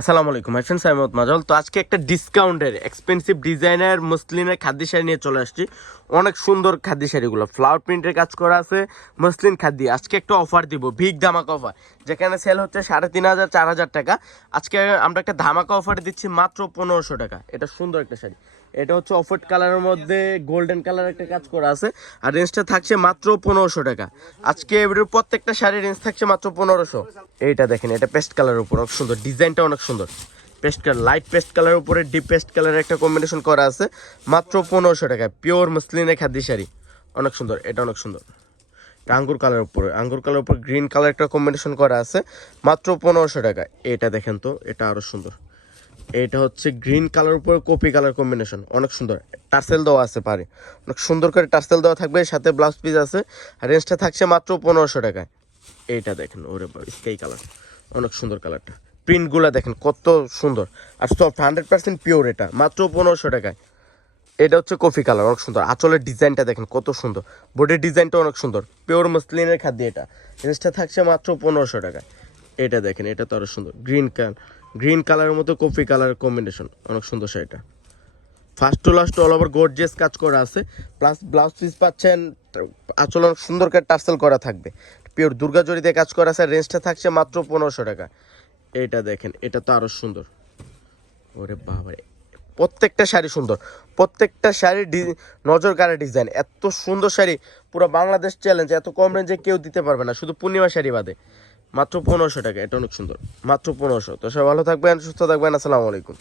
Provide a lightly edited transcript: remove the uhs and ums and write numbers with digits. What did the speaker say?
আসসালামু আলাইকুম my friends, আমি মোহাম্মদ মাজল। তো আজকে একটা ডিসকাউন্টের এক্সপেন্সিভ ডিজাইনার মসলিনের খাদ্য শাড়ি নিয়ে চলে আসছি। অনেক সুন্দর খাদ্য শাড়িগুলো ফ্লাওয়ার প্রিন্টের কাজ করা আছে, মসলিন খাদ্য। আজকে একটা অফার দিব, বিগ ধামাকা অফার, যেখানে সেল হচ্ছে 3,500 4,000 টাকা। আজকে আমরা একটা ধামাকা অফার দিচ্ছি মাত্র 1,500 টাকা। এটা সুন্দর একটা শাড়ি, এটা হচ্ছে অফার কালারের মধ্যে গোল্ডেন কালার একটা কাজ করা আছে, আর রেঞ্জটা থাকছে মাত্র 1,500 টাকা। আজকে এবারের প্রত্যেকটা শাড়ির রেঞ্জ থাকছে মাত্র 1,500। এইটা দেখেন, এটা পেস্ট কালারের উপর অনেক সুন্দর, ডিজাইনটা অনেক সুন্দর। পেস্ট কালার, লাইট পেস্ট কালারের উপরে ডিপ পেস্ট কালারের একটা কম্বিনেশন করা আছে, মাত্র 1,500 টাকায়। পিওর মসলিনের খাদি শাড়ি, অনেক সুন্দর, এটা অনেক সুন্দর। এটা আঙ্গুর কালারের উপরে, আঙ্গুর কালারের উপর গ্রিন কালার একটা কম্বিনেশন করা আছে, মাত্র 1,500 টাকায়। এটা দেখেন তো, এটা আরও সুন্দর। এটা হচ্ছে গ্রিন কালার উপরে কপি কালার কম্বিনেশন, অনেক সুন্দর। টার্সেল দেওয়া আছে পারে, অনেক সুন্দর করে টার্সেল দেওয়া থাকবে, সাথে ব্লাউজ পিস আছে। আর রেঞ্জটা থাকছে মাত্র 1,500 টাকায়। এইটা দেখেন, ওরে স্কাই কালার, অনেক সুন্দর কালারটা। প্রিন্টগুলো দেখেন কত সুন্দর, আর সফট 100% পিওর। এটা মাত্র 1,500 টাকায়। এটা হচ্ছে কফি কালার, অনেক সুন্দর। আঁচলের ডিজাইনটা দেখেন কত সুন্দর, বডির ডিজাইনটা অনেক সুন্দর। পিওর মসলিনের খাদ্য এটা। রেঞ্জটা থাকছে মাত্র 1,500 টাকায়। এটা দেখেন, এটা তো আরও সুন্দর, গ্রিন কালারের মতো কফি কালার কম্বিনেশন, অনেক সুন্দর শাড়িটা। First to last all over gorgeous কাজ করা আছে, প্লাস ব্লাউজ পিস পাচ্ছেন। আঁচল অনেক সুন্দর করে টার্সেল করা থাকবে, পিওর দুর্গা জরি দিয়ে কাজ করা আছে। রেঞ্জটা থাকছে মাত্র 1,500 টাকা। এটা দেখেন, এটা তো আরও সুন্দর। ওরে বাবা, প্রত্যেকটা শাড়ি সুন্দর, প্রত্যেকটা শাড়ি নজর কাড়া ডিজাইন। এত সুন্দর শাড়ি পুরো বাংলাদেশ চ্যালেঞ্জ, এত কম রেঞ্জে কেউ দিতে পারবে না, শুধু পূর্ণিমা শাড়ি বাদে। মাত্র 1,500 টাকা, এটা অনেক সুন্দর, মাত্র 1,500। তো সবাই ভালো থাকবেন, সুস্থ থাকবেন, আসসালামু আলাইকুম।